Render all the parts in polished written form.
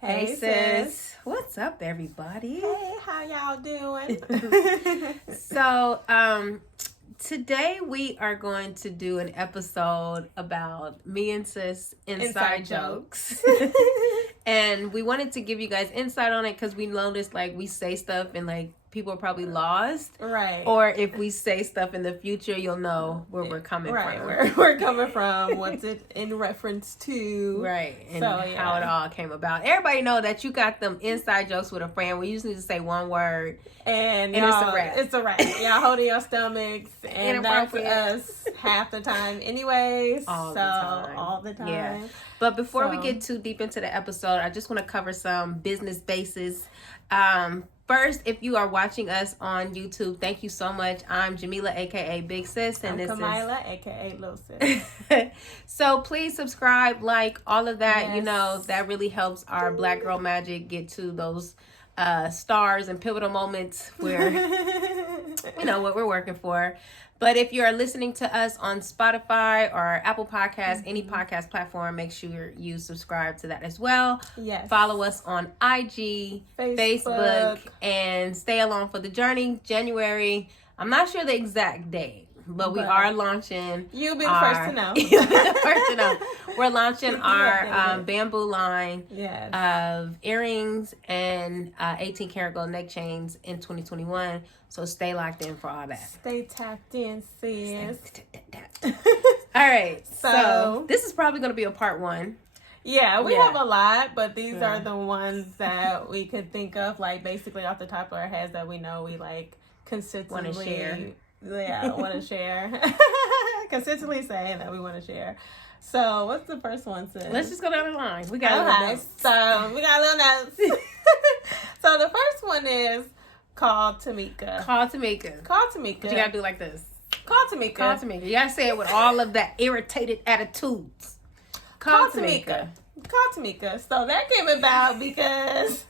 Hey sis. What's up, everybody? Hey, how y'all doing? So, today we are going to do an episode about me and sis inside jokes. And we wanted to give you guys insight on it because we noticed like we say stuff and like people are probably lost. Right. Or if we say stuff in the future, you'll know where we're coming right, from. Where we're coming from, what's it in reference to. Right. And so, yeah. how it all came about. Everybody know that you got them inside jokes with a friend. We just need to say one word. And it's a wrap. It's a wrap. Y'all holding your stomachs. And that's us half the time anyways. All the time. Yeah. But before we get too deep into the episode, I just want to cover some business bases. First, if you are watching us on YouTube, thank you so much. I'm Jamila, aka Big Sis, and I'm this Kamila, aka Lil Sis. So please subscribe, like all of that. Yes. You know that really helps our Black Girl Magic get to those stars and pivotal moments where you know what we're working for. But if you are listening to us on Spotify or Apple Podcasts, any podcast platform, make sure you subscribe to that as well. Yes. Follow us on IG, Facebook, and stay along for the journey. January, I'm not sure the exact date, but we are launching. You'll be the first to know. You'll be the first to know. We're launching our bamboo line of earrings and 18 karat gold neck chains in 2021. So stay locked in for all that. Stay tapped in, sis. All right. So this is probably going to be a part 1. Yeah, we have a lot, but these are the ones that we could think of, like basically off the top of our heads that we know we like consistently want to share. Yeah, want to share. Consistently saying that we want to share. So what's the first one, sis? Let's just go down the line. We got a little notes. So we got little notes. So the first one is Call Tamika. Call Tamika. Call Tamika. But you gotta do like this. Call Tamika. Call Tamika. You gotta say it with all of that irritated attitudes. Call Tamika. Call Tamika. So that came about because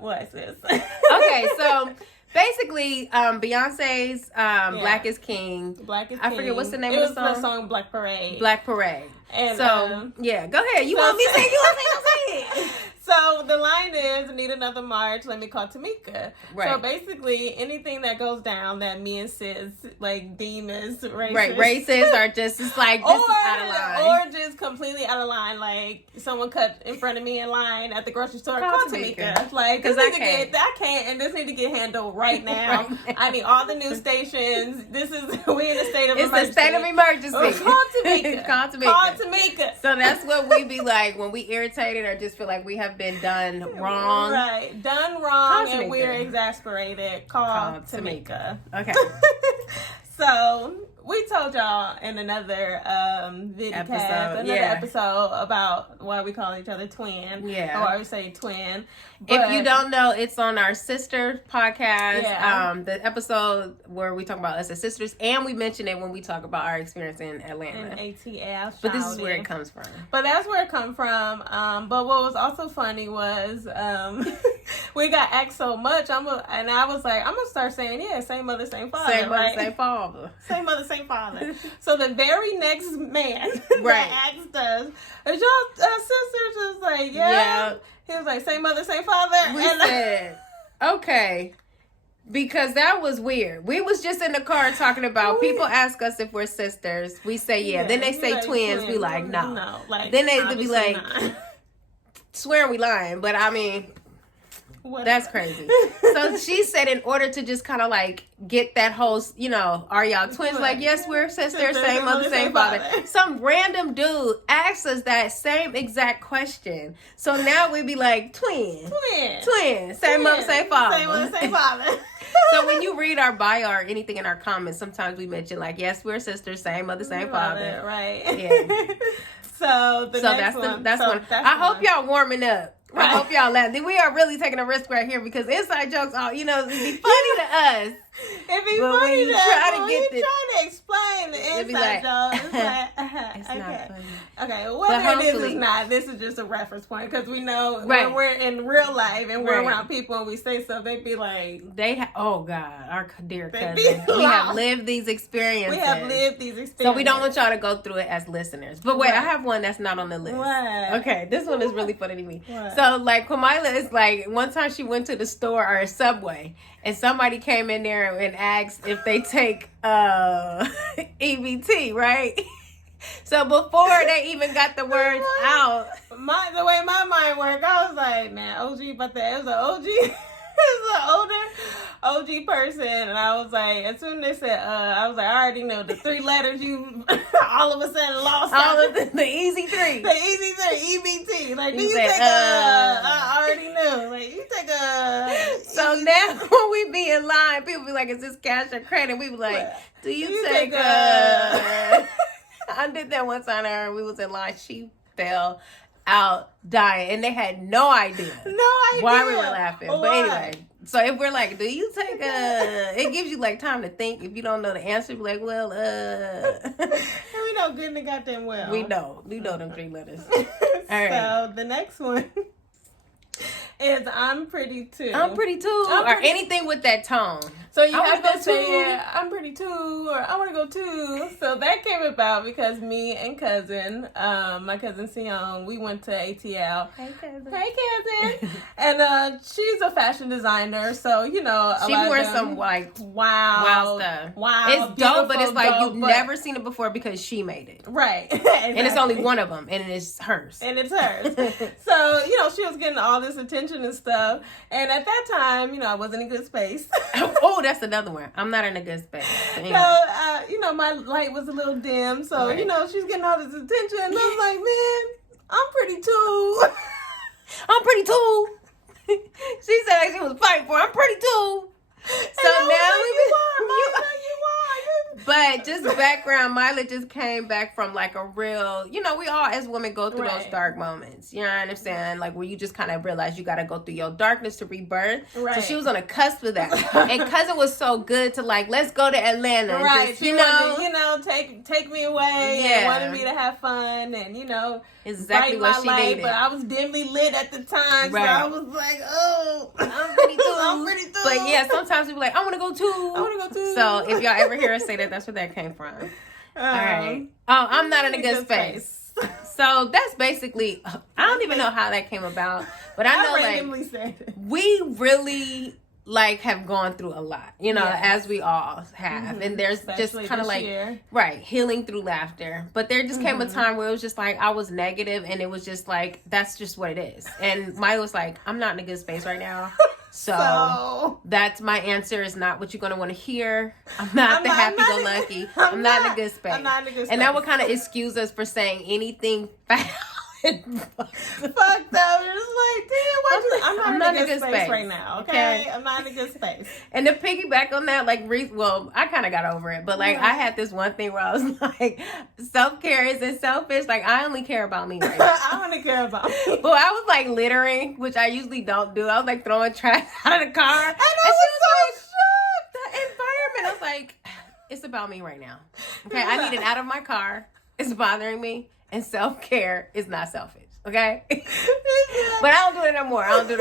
what is this? Okay, so basically, Beyonce's Black is King. Black is King. I forget what's the name of the song. It was the song Black Parade. Black Parade. And so yeah, go ahead. You want me to say it? You want me to say it? So the line is, need another march, let me call Tamika. Right. So basically, anything that goes down that me and sis like deem as racist. Right, racist or just it's like this is out of line. Or just completely out of line, like someone cut in front of me in line at the grocery store. Call Tamika. Like, because I can't, and this need to get handled right now. I need all the news stations. This is, we in a state of emergency. It's a state of emergency. Call Tamika. Call Tamika. Call Tamika. So that's what we be like when we irritated or just feel like we have been done wrong. Right. Done wrong and we're exasperated. Call Tamika. Okay. So we told y'all in another episode about why we call each other twin. Yeah. Or why we say twin. But if you don't know, it's on our sister podcast. Yeah. The episode where we talk about us as sisters, and we mention it when we talk about our experience in Atlanta. In ATL. But this is where it comes from. But that's where it comes from. But what was also funny was we got asked so much. And I was like, I'm gonna start saying, same mother, same father. Same mother, right? same father. Same mother, same father. So the very next man that asked us, is y'all sisters? Was like, yeah. He was like, same mother, same father. We said, okay. Because that was weird. We was just in the car talking about people ask us if we're sisters. We say, yeah. Then they say like, twins. We like, no. Like, then they be like, swear we lying. But I mean, that's crazy. So she said in order to just kind of like get that whole, are y'all twins? Like, yes, we're sisters, same mother, same father. Some random dude asked us that same exact question. So now we be like, twin, same mother, same father. Same mother, same father. So when you read our bio or anything in our comments, sometimes we mention like, yes, we're sisters, same mother, same father. Right. Yeah. So that's one. I hope y'all warming up. I hope y'all laugh. We are really taking a risk right here because inside jokes, it'd be funny to us. It'd be but funny to us. Trying to explain the inside jokes. It's like, it's not funny. Okay, whether it is not, this is just a reference point because we know when we're in real life and we're around people and we say stuff, they'd be like, oh God, our dear cousins. We have lived these experiences. So we don't want y'all to go through it as listeners. But wait, I have one that's not on the list. What? Okay, this one is really funny to me. What? So like Kamila is like, one time she went to the store or a Subway and somebody came in there and asked if they take EBT, right? So before they even got the words out, the way my mind worked, I was like, man, OG, but it was an OG. It was an older OG person, and I was like, as soon as they said, I was like, I already know the 3 letters you all of a sudden lost. All of the easy 3. The easy 3, EBT. Like, do you take I already knew. Like, you take So EBT. Now when we be in line, people be like, is this cash or credit? We be like, do you take I did that one time to her. We was in line. She fell out dying, and they had no idea why we were laughing. Why? But anyway, so if we're like, do you take it gives you like time to think. If you don't know the answer, be like, well, and we know good and goddamn well. We know them 3 letters. All right. So the next one is I'm pretty too. I'm pretty too. Or anything with that tone. So you have to say, I'm pretty too, or I want to go too. So that came about because me and cousin, my cousin Sion, we went to ATL. Hey cousin. Hey cousin. And she's a fashion designer, so she wore some like wow stuff. Wow, it's dope, but it's like you've never seen it before because she made it. Right. Exactly. And it's only one of them, and it's hers. So she was getting all this attention and stuff, and at that time, I wasn't in a good space. Oh, that's another one. I'm not in a good space. Anyway. So, my light was a little dim. So, she's getting all this attention. And I was like, man, I'm pretty too. I'm pretty too. She said like she was fighting for. I'm pretty too. So now you are. But just background, Mila just came back from like a real, we all as women go through those dark moments. You know what I understand? Like where you just kind of realize you got to go through your darkness to rebirth. Right. So she was on a cusp of that. And cousin was so good to like, let's go to Atlanta. Right. Just, take me away. Yeah. And wanted me to have fun and, exactly what she needed. But I was dimly lit at the time. Right. So I was like, oh, I'm pretty too. I'm pretty too. But yeah, sometimes we be like, I want to go too. So if y'all ever hear us say that, that's where that came from. All right. Oh, I'm not in a good space. So that's basically, I don't even know how that came about, but I know randomly said it. We really have gone through a lot, as we all have. Mm-hmm. And there's especially just kind of like, healing through laughter. But there just came a time where it was just like, I was negative and it was just like, that's just what it is. And Maya was like, I'm not in a good space right now. So that's my answer is not what you're going to want to hear. I'm not happy-go-lucky. I'm not in a good space. I'm not in a good space. And that would kind of excuse us for saying anything foul. Fucked up. You're just like, damn, I'm not in a good space right now. Okay? I'm not in a good space. And to piggyback on that, I kind of got over it, but I had this one thing where I was like, self-care isn't selfish. Like, I only care about me right now. I only care about me. Well, I was like littering, which I usually don't do. I was like throwing trash out of the car. And I was so shocked. The environment. I was like, it's about me right now. Okay, I need it out of my car. It's bothering me. And self-care is not selfish, okay? But I don't do it no more. And then,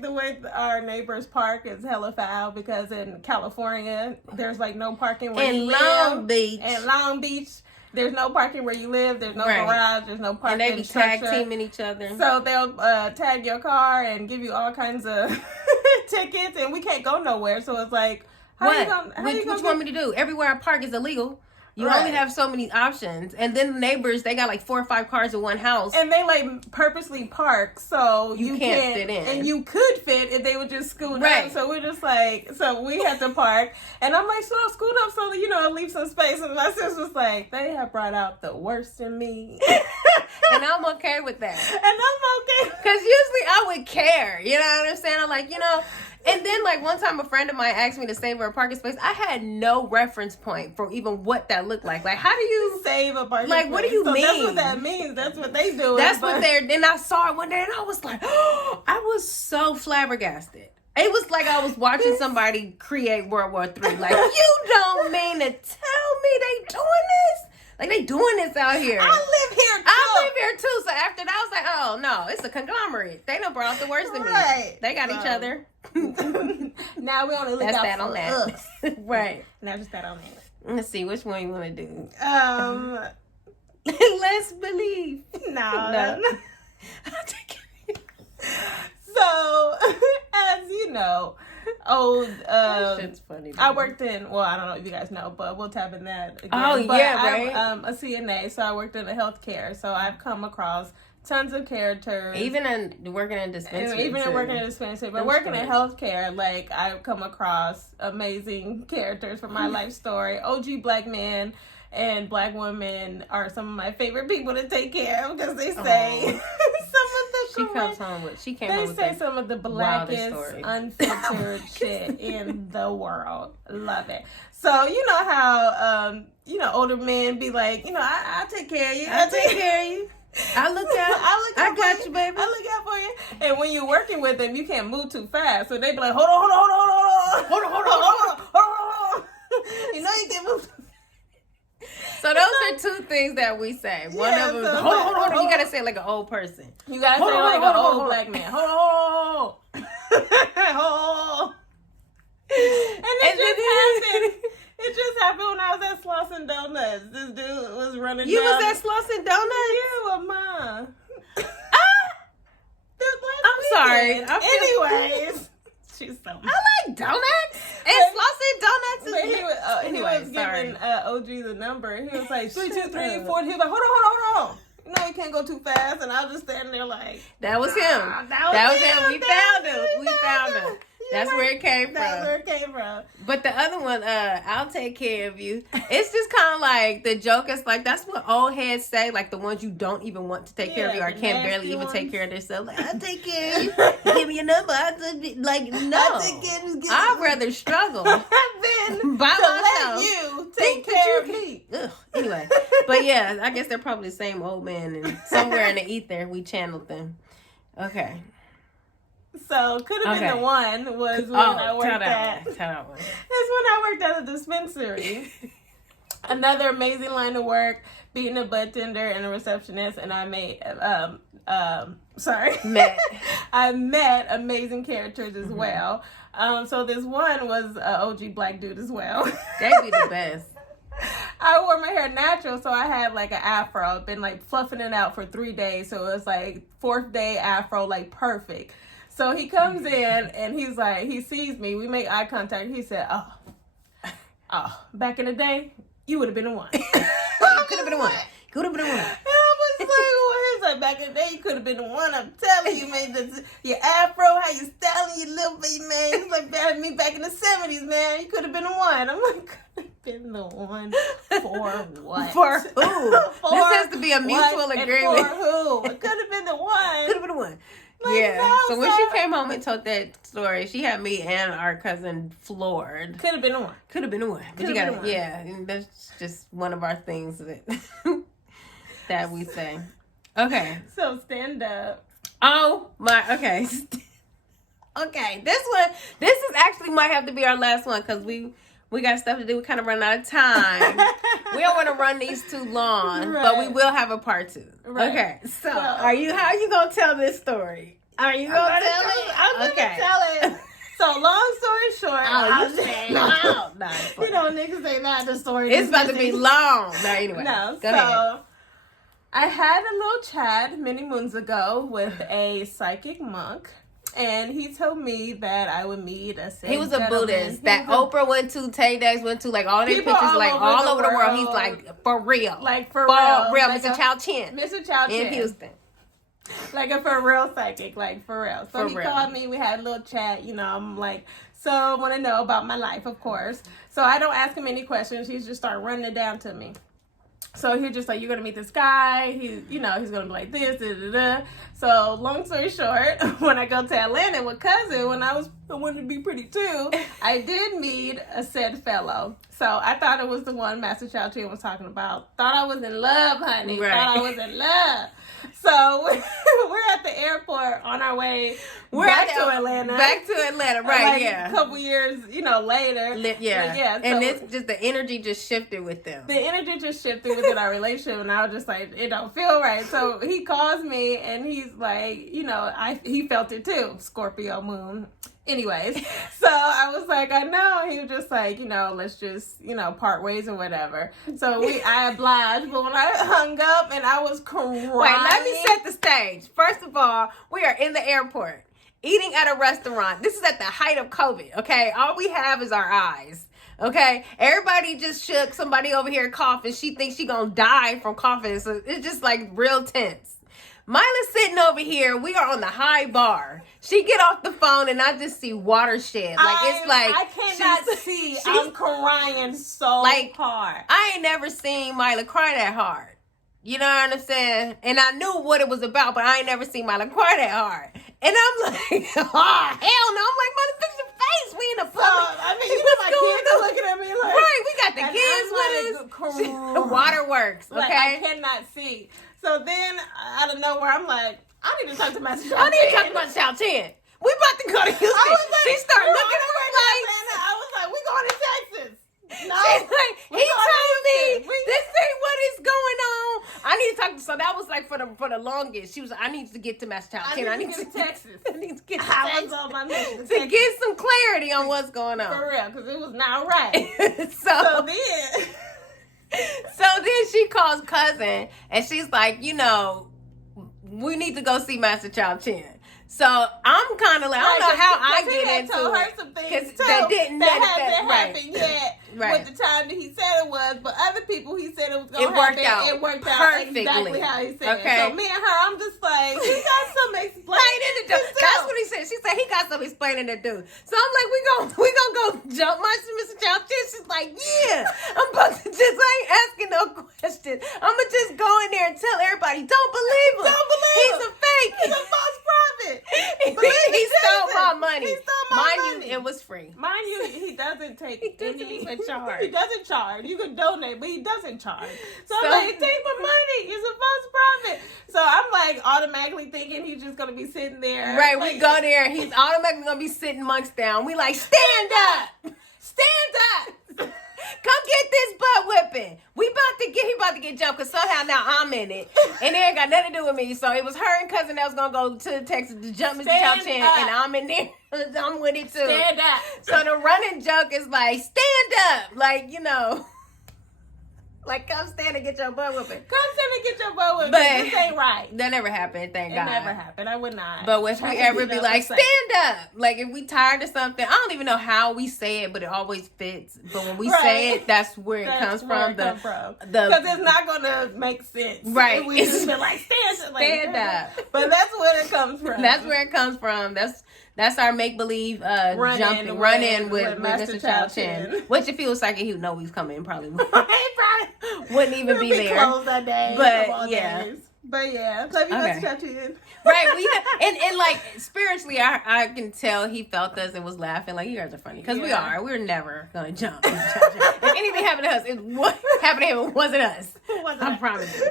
the way our neighbors park is hella foul because in California, there's, no parking where you live. In Long Beach, there's no parking where you live. There's no garage. There's no parking. And they be tag teaming each other. So they'll tag your car and give you all kinds of tickets, and we can't go nowhere. So it's like, what you want me to do? Everywhere I park is illegal. You only have so many options. And then the neighbors, they got 4 or 5 cars in one house. And they purposely park so you can't fit in. And you could fit if they would just scoot up. So we're just so we had to park. And I'm like, so scoot up so that, leave some space. And my sister was like, they have brought out the worst in me. And I'm okay with that. And I'm okay. Because usually I would care. You know what I'm saying? I'm like, And then, like, one time a friend of mine asked me to save her a parking space. I had no reference point for even what that looked like. Like, how do you save a parking space? Like, what do you mean? That's what that means. That's what they do. That's what they're... Then I saw it one day and I was like, oh, I was so flabbergasted. It was like I was watching somebody create World War III. Like, you don't mean to tell me they doing this? Like, they doing this out here. I live here too. So after that, I was like, oh, no, it's a conglomerate. They done brought out the worst in me. They got each other. Now we only look That's out that for on that. us. Right. Now just that on that. Let's see, which one you want to do? Let's believe. No. So, as you know, shit's funny. I worked in, well, I don't know if you guys know, but we'll tap in that again. Oh, but yeah, right? I'm a CNA, so I worked in the healthcare, so I've come across tons of characters. Even in working in dispensary. Even in working in dispensary. But working in healthcare, like, I've come across amazing characters from my life story. OG black men and black women are some of my favorite people to take care of because they say she came home with some of the blackest, unfiltered shit in the world. Love it. So, you know how, older men be like, I'll take care of you. I'll take care of you. I look out. I got you, baby. I look out for you. And when you're working with them, you can't move too fast. So they be like, hold on. You know you can move. So those are two things that we say. One of them is, hold on. You gotta say it like an old person. You gotta say it like an old black man. Hold on. And it just happened when I was at Slauson Donuts. This dude was running You down. was at Slauson Donuts? Yeah, with mine. I'm sorry. Anyways. She's so I like donuts. And Slauson Donuts is he was giving OG the number. He was like 3, 2, 3, 4. He was like, hold on. You know you can't go too fast. And I was just standing there like, that was him. That was him. We found him. That's where it came from. But the other one, I'll take care of you. It's just kind of like the joke is like, that's what old heads say, like the ones you don't even want to take care of you or can't barely even take care of themselves. Like, I'll take care of you. Give me a number. I'd rather struggle than by myself. Let you take care of me. Anyway, but yeah, I guess they're probably the same old man, and somewhere in the ether we channeled them. Okay. So, could have been the one was when I worked at. Tell that one. It's when I worked at a dispensary. Another amazing line of work, being a bud tender and a receptionist, and I I met amazing characters as well. So this one was an OG black dude as well. They'd be the best. I wore my hair natural, so I had like an afro. I've been like fluffing it out for 3 days, so it was like 4th day afro, like perfect. So he comes in and he's like, he sees me. We make eye contact. He said, oh, back in the day, you would have been the one. Could have been the one. And I was like, well, he's like, back in the day, you could have been the one. I'm telling you, man, your afro, how you styling your little baby, man. It's like me back in the 70s, man. You could have been the one. I'm like, could have been the one for what? For who? This has to be a mutual agreement. For who? It could have been the one. Could have been the one. Like, yeah. No, so when she came home and told that story, she had me and our cousin floored. Could have been the one. Could have been the one. But you got to, yeah. And that's just one of our things that we say. Okay. So stand up. Oh my. Okay. Okay. This is actually might have to be our last one because we got stuff to do. We kind of run out of time. We don't want to run these too long, but we will have a part 2. Right. Okay. So, how are you going to tell this story? Are you going to tell it? I'm going to tell it. So, long story short. Oh, you say long. No, you know, niggas say that the story. It's about to be long. No, anyway. No, go ahead. I had a little chat many moons ago with a psychic monk. And he told me that I would meet a saint. He was a Buddhist that Oprah went to, Tay Dax went to, like all their pictures, like all over the world. He's like, for real. Like, for real. Like Mr. Chow Chin. Mr. Chow Chin. In Houston. Like a for real psychic, like for real. So he called me, we had a little chat, I'm like, so I want to know about my life, of course. So I don't ask him any questions. He's just start running it down to me. So he was just like, you're going to meet this guy. He's going to be like this, da, da, da. So long story short, when I go to Atlanta with cousin, when I wanted to be pretty too, I did meet a said fellow. So I thought it was the one Master Chow Chin was talking about. Thought I was in love, honey. Right. Thought I was in love. So we're at the airport on our way back to Atlanta. Back to Atlanta, right? Like yeah. A couple years, later. Yeah. And it's just the energy just shifted with them. The energy just shifted within our relationship, and I was just like, it don't feel right. So he calls me, and he's like, he felt it too. Scorpio moon. Anyways, so I was like, I know. He was just like, let's just, part ways or whatever. So I obliged, but when I hung up and I was crying. Wait, let me set the stage. First of all, we are in the airport, eating at a restaurant. This is at the height of COVID, okay? All we have is our eyes, okay? Everybody just shook. Somebody over here coughing. She thinks she gonna die from coughing. So it's just like real tense. Mila's sitting over here. We are on the high bar. She get off the phone and I just see watershed. I cannot see. I'm crying so hard. I ain't never seen Mila cry that hard. You know what I'm saying? And I knew what it was about, but I ain't never seen Mila cry that hard. And I'm like, oh, hell no. I'm like, Mila, fix your face. We in a public. My kids are looking at me like. Right, we got the kids with us. The waterworks, okay? I cannot see. So then, out of nowhere, I'm like, I need to talk to Master Chow Chin. I need to talk to Master Chow Chin. We about to go to Houston. She started looking at her like. I was like, we going to Texas. No. She's like, he told me this ain't what is going on. I need to talk to. So that was like for the longest. She was like, I need to get to Master Chow Chin. I need to get to Texas. I need to get to Texas. Texas. I was on my mission to get some clarity on what's going on. For real, because it was not right. So then. So then she calls cousin and she's like, we need to go see Master Chow Chin. So I'm kind of like, I don't know how I get into told it. Her some things Because too, they didn't that hasn't happened yet. Right. With the time that he said it was, but other people he said it was going to happen. It worked out perfectly. Exactly how he said okay. it. So me and her, I'm just like, he got some explaining to do. That's what he said. She said he got some explaining to do. So I'm like, we gonna go jump Mr. Chow Chin. She's like, yeah. I'm about to I ain't asking no questions. I'm gonna just go in there and tell everybody, don't believe him. Don't believe him. He's a fake. He's a false prophet. He stole my money. He stole my money. Mind you, it was free. Mind you, he doesn't take any charge. He doesn't charge. You can donate, but he doesn't charge. So I'm like, take my money. He's a false prophet. So I'm like automatically thinking he's just gonna be sitting there. Right, we go there. He's automatically gonna be sitting monks down. We like, stand up, stand up. Come get this butt whipping. He about to get jumped because somehow now I'm in it. And it ain't got nothing to do with me. So it was her and cousin that was going to go to Texas to jump Mr. Chow Chin. And I'm in there. I'm with it too. Stand up. So the running joke is like, stand up. Like, like, come stand and get your butt whipping. Come stand and get your butt whipping. But this ain't right. That never happened, thank God. It never happened. I would not. But if we ever be like, stand up. Like, if we tired of something, I don't even know how we say it, but it always fits. But when we say it, that's where it comes from. Because it's not going to make sense. Right. We just be like, stand up. But that's where it comes from. That's where it comes from. That's our make-believe run in with Mr. Chow Chin. Which if he was psychic, he would know he's coming. Probably wouldn't even be there. Closed that day. But yeah. Days. But yeah, love you, Mr. Chow Chin. Right, and like spiritually, I can tell he felt us and was laughing. Like, you guys are funny because we're never gonna jump. If anything happened to us, what happened to him, it wasn't us. I promise you.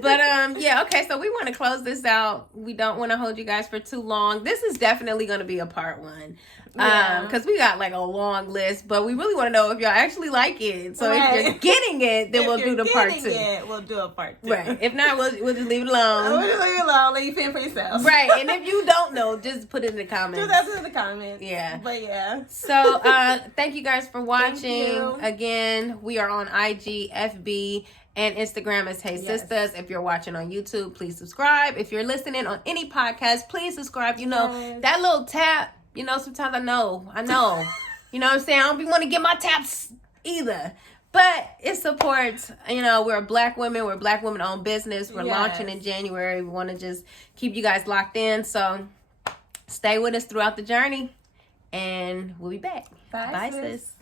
But okay. So we want to close this out. We don't want to hold you guys for too long. This is definitely going to be a part 1. Because we got like a long list, but we really want to know if y'all actually like it. So if you're getting it, then we'll do the part 2. We'll do a part 2. Right. If not, we'll just leave it alone. We'll just leave it alone. Let you fend for yourself. Right. And if you don't know, just put it in the comments. Just ask it in the comments. Yeah. But yeah. So thank you guys for watching. Again, we are on IG, FB, and Instagram as Hey Sisters. If you're watching on YouTube, please subscribe. If you're listening on any podcast, please subscribe. That little tap. Sometimes I know. You know what I'm saying? I don't be want to get my taps either. But it supports, we're Black women. We're Black women-owned business. We're launching in January. We want to just keep you guys locked in. So stay with us throughout the journey. And we'll be back. Bye sis.